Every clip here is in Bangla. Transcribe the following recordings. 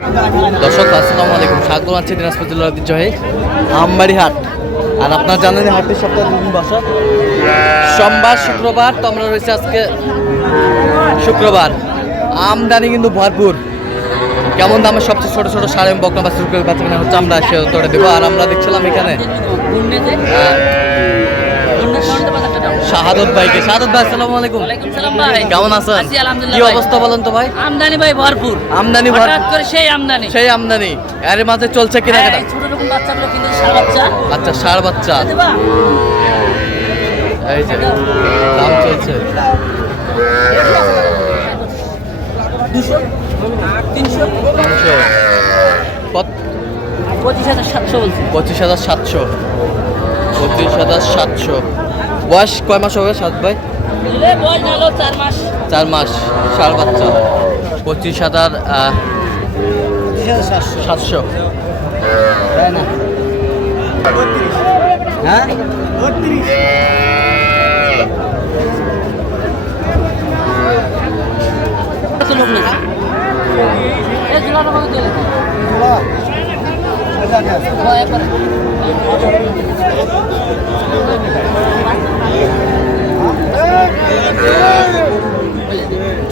দর্শক, আসসালামু আলাইকুম। স্বাগত আছি দিনাজপুর জেলার ঐতিহ্যবাহী হাট আর আপনার জানেন হাটটি সপ্তাহে দুদিন বসা সোমবার, শুক্রবার তো আমরা রয়েছে আজকে শুক্রবার। আমদানি কিন্তু ভরপুর। কেমন দামে সবচেয়ে ছোট ছোট সাড়ে বকনা বা শুক্র বেচা কেনা হচ্ছে, আমরা সে দেবো। আর আমরা দেখছিলাম এখানে শাহাদত ভাইকে। শাহাদত ভাই আসসালামু আলাইকুম। সালাম ভাই। কেমন আছেন? আছি আলহামদুলিল্লাহ কি অবস্থা বলেন তো ভাই? আমদানি ভাই ভরপুর। আমদানি ভর- হঠাৎ করে সেই আমদানি। সেই আমদানি। এর মাঝে চলছে কেনাকাটা হ্যাঁ, এই ছোট রকম বাচ্চাগুলো কিন্তু সার বাচ্চা। আচ্ছা ষাড় বাচ্চা। এই যে দাম চলছে। পঁচিশ হাজার সাতশো পঁচিশ হাজার সাতশো। পঁচিশ হাজার সাতশো। বয়স কয় মাস হবে সাত ভাই? বয়স চার মাস। চার মাস বাচ্চা। পঁচিশ হাজার সাতশো। হ্যাঁ কত লোক নেই এ জোড়াটা কত দিলে হ্যাঁ, একবারে।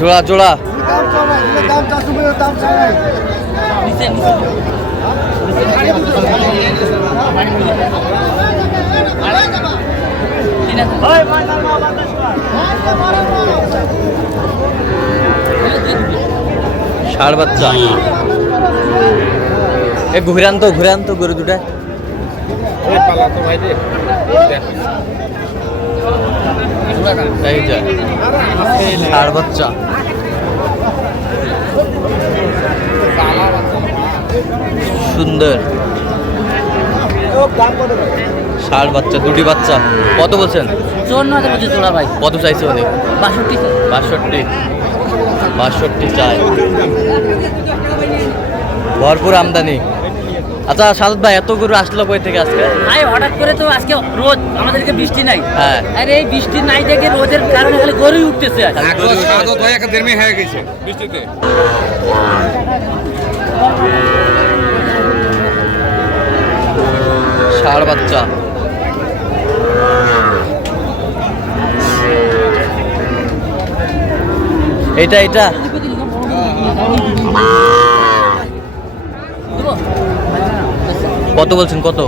জোড়া জোড়া। ষাড় বাচ্চা। এ ঘুরান তো ঘুরান তো গরু দুটা। যে। ষাড় বাচ্চা। সুন্দর। ষাড় বাচ্চা দুটি বাচ্চা। কত বলছেন? চুয়ান্ন হাজার পঁচিশ জোড়া ভাই। কত চাইছে উনি? বাষট্টি বাষট্টি। বাষট্টি চাই। ভরপুর আমদানি। আচ্ছা সাদত ভাই এত গরু আসলো কই থেকে আজকে? ভাই হঠাৎ করে তো আজকে রোদ আমাদেরকে বৃষ্টি নাই। হ্যাঁ। আর এই বৃষ্টি নাই দেখে রোদের কারণে খালি গরুই উঠতেছে আজ। স্বাগত ভাই একটা দেড়মি হয়ে গেছে বৃষ্টিতে। ষাড় বাচ্চা। এটা এটা কত বলছেন কত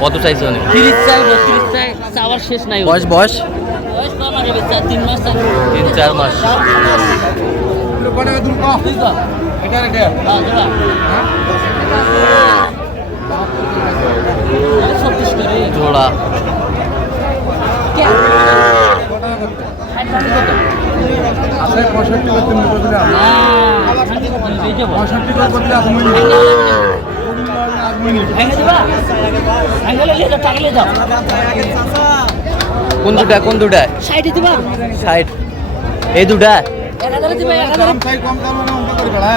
কত চাইছে উনি তিরিশ চাই বত্রিশ চাই চাওয়ার শেষ নাই বয়স বয়স তিন। চার মাস। হ্যাঁ। জোড়া কে? ষাট কত? কত? দিবা? কোন দুটা কোন দুটা ষাটে দিবা? সাইড এই দুটা এক হাজারে দিবা, এক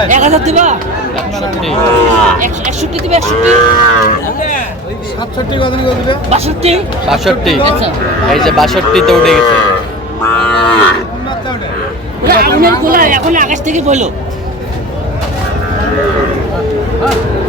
এক হাজার দিবা? একষট্টি একশো- একষট্টি দিবা, একষট্টি? বাষট্টি? বাষট্টি আচ্ছা। এই যে বাষট্টিতে উঠে গেছে গোলা, এখন আকাশ থেকে বলো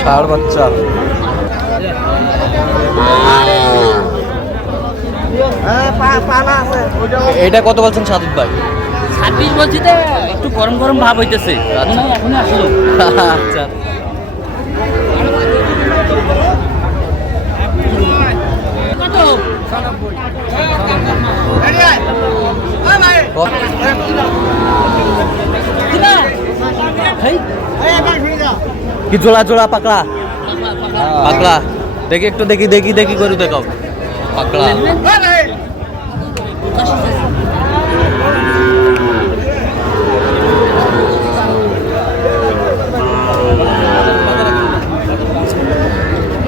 ষাড় বাচ্চা। এটা কত বলছেন সাদত ভাই? ছাব্বিশ বলছি তো একটু গরম গরম ভাব হইতেছে। এখনই আসলো। আচ্ছা। কত? কি জোড়া জোড়া পাকড়া? পাকড়া। দেখি একটু দেখি দেখি দেখি করে দেখো পাকড়া।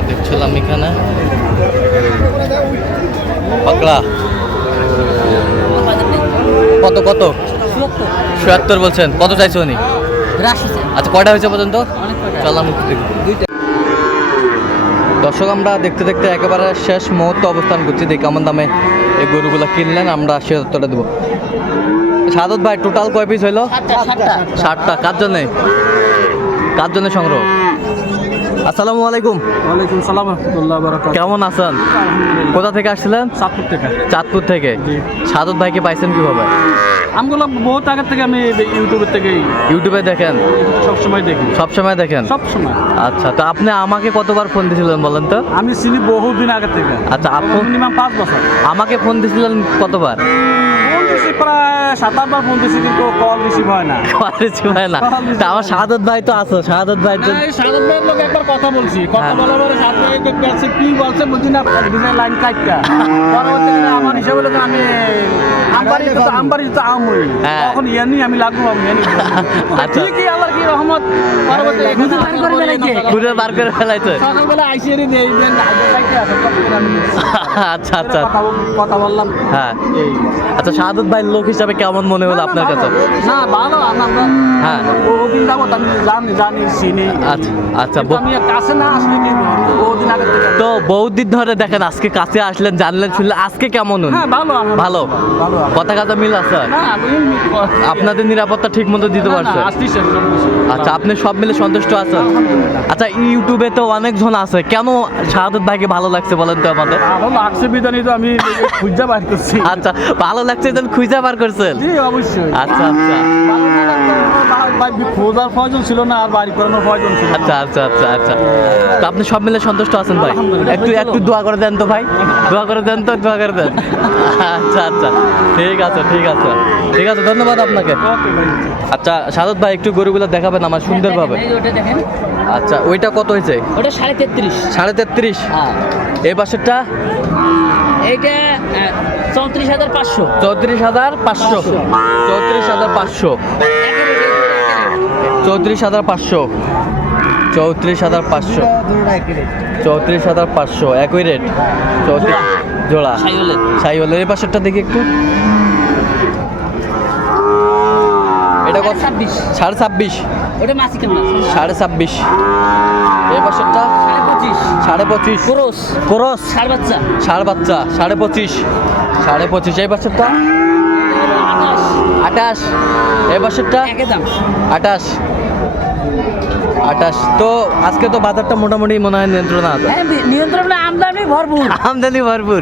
দেখছিলাম এখানে। পাকড়া। কত কত? চুয়াত্তর চুয়াত্তর বলছেন। কত চাইছো উনি? আচ্ছা কয়টা হয়েছে পর্যন্ত? অনেক কয়টা। চল আমি একটু দেখি। দর্শক আমরা দেখতে দেখতে একেবারে শেষ মুহূর্তে অবস্থান করছি। দেখি কেমন দামে এই গরুগুলো কিনলেন আমরা সে উত্তরটা দেবো। সাদত ভাই টোটাল কয় পিস হইল? ষাটটা কার জন্যে? কার জন্য সংগ্রহ? আসসালামু আলাইকুম। ওয়ালাইকুম সালাম রাহমাতুল্লাহ বারাকাত কেমন আছেন? কোথা থেকে আসছিলেন? চাঁদপুর থেকে। চাঁদপুর থেকে? জি। সাদত ভাইকে পাইছেন কীভাবে? আমগুলো বহুত আগের থেকে আমি ইউটিউবের থেকে ইউটিউবে দেখেন? সবসময় দেখি। সব সময় দেখেন? সব সময় আচ্ছা তো আপনি আমাকে কতবার ফোন দিয়েছিলেন বলেন তো? আমি চিনি বহুদিন আগের থেকে। আচ্ছা, আপু- মিনিমাম পাঁচ বছর। আমাকে ফোন দিয়েছিলেন কতবার? ফোন প্রায় সাত আটবার ফোন দিছি কিন্তু কল রিসিভ হয় না। কলেজ হয় না। তা আমার শাহাদত ভাই তো আছো শাহাদত ভাই তো এই ভাইয়ের লোক একবার কথা বলছি। কথা হ্যাঁ। বলার পরে ভাই কি বলছে বুঝি না ডিজাইন লাইন কাটটা আমার হিসাবে আমি আমবাড়ি তো আমবাড়ি তো আমই হ্যাঁ। তখন ইয়ানি আমি লাগবো আমি ইয়ানি আচ্ছা। কি রহমত বার করে ফেলাইছে। বার করে ফেলাইছে। সকালবেলা দেন আচ্ছা আচ্ছা। কথা বললাম। হ্যাঁ। আচ্ছা শাহাদত ভাই লোক হিসাবে কেমন মনে হলো আপনার কাছে? না ভালো আমরা হ্যাঁ। বহুদিন যাবত আমি জানি জানি চিনি। আচ্ছা আচ্ছা আমি কাছে না আসলে কি বহুদিন আগে তো বহুদিন ধরে দেখেন আজকে কাছে আসলেন জানলেন শুনলেন আজকে কেমন? হ্যাঁ ভালো ভালো? কথা কথা মিল আছে? আপনাদের নিরাপত্তা ঠিক মতো দিতে পারছে? আসতেছে সব কিছু। আচ্ছা আপনি সব মিলে সন্তুষ্ট আছেন? আচ্ছা ইউটিউবে তো অনেকজন আছে। কেন শাহাদত ভাইকে ভালো লাগছে বলেন তো আমাদের? ভালো লাগছে বিধানই তো আমি খুঁজা বাইর করছি। আচ্ছা ভালো লাগছে যেন খুঁজে বার করছেন? জি অবশ্যই। আচ্ছা আচ্ছা। খোঁজার প্রয়োজন ছিল না আর বাড়ি করানোর প্রয়োজন ছিল আচ্ছা আচ্ছা আচ্ছা আচ্ছা। তো আপনি সব মিলে সন্তুষ্ট আছেন ভাই? একটু একটু দোয়া করে দেন তো ভাই। দোয়া করে দেন তো দোয়া করে দেন। আচ্ছা আচ্ছা। ঠিক আছে ঠিক আছে। ঠিক আছে ধন্যবাদ আপনাকে। আচ্ছা সাদত ভাই একটু গরুগুলো দেখাবেন আমার সুন্দরভাবে। আচ্ছা ওইটা কত হয়েছে? ওটা সাড়ে তেত্রিশ। সাড়ে তেত্রিশ? হ্যাঁ। এই পাশেরটা? এইটা চৌত্রিশ হাজার পাঁচশো। চৌত্রিশ হাজার পাঁচশো। চৌত্রিশ হাজার পাঁচশো। চৌত্রিশ হাজার পাঁচশো। চৌত্রিশ হাজার পাঁচশো। চৌত্রিশ হাজার পাঁচশো। একই রেট চৌত্রিশ জোড়া। সাইওয়ালের। সাইওয়ালের এই পাশেরটা দেখি একটু এটা কত? সাড়ে ছাব্বিশ। ওটা মাসি কেমন সাড়ে ছাব্বিশ। এই পাশেরটা? সাড়ে পঁচিশ। সাড়ে পঁচিশ। ক্রোস। ক্রস। সাড়ে বাচ্চা। সাড়ে বাচ্চা। সাড়ে পঁচিশ। সাড়ে পঁচিশ। এই বছরটা আঠাশ। আঠাশ। এই বছরটা আঠাশ। আঠাশ। তো আজকে তো বাজারটা মোটামুটি মনে হয় নিয়ন্ত্রণ আছে হ্যাঁ নিয়ন্ত্রণ আমদানি ভরপুর। আমদানি ভরপুর।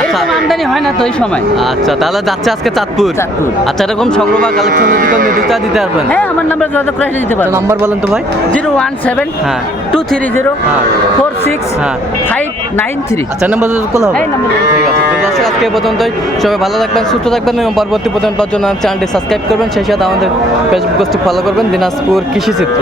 আচ্ছা। আমদানি হয় না তো এই সময়। আচ্ছা তাহলে যাচ্ছে আজকে চাঁদপুর। চাঁদপুর। আচ্ছা এরকম সংগ্রহ বা কালেকশন যদি নিতে চায় দিতে পারবেন। হ্যাঁ আমার নাম্বার যোগাযোগ করে দিতে নাম্বার বলেন তো ভাই। জিরো ওয়ান সেভেন হ্যাঁ। টু থ্রি জিরো হ্যাঁ। ফোর সিক্স হ্যাঁ। Five nine three. আচ্ছা নাম্বার করলে হবে। ঠিক আছে তো দর্শক আজকে পর্যন্তই। সবাই ভালো থাকবেন সুস্থ থাকবেন এবং পরবর্তী পর্যন্ত জন্য চ্যানেলটি সাবস্ক্রাইব করবেন। সেই সাথে আমাদের ফেসবুক পেজটি ফলো করবেন। দিনাজপুর কৃষি চিত্র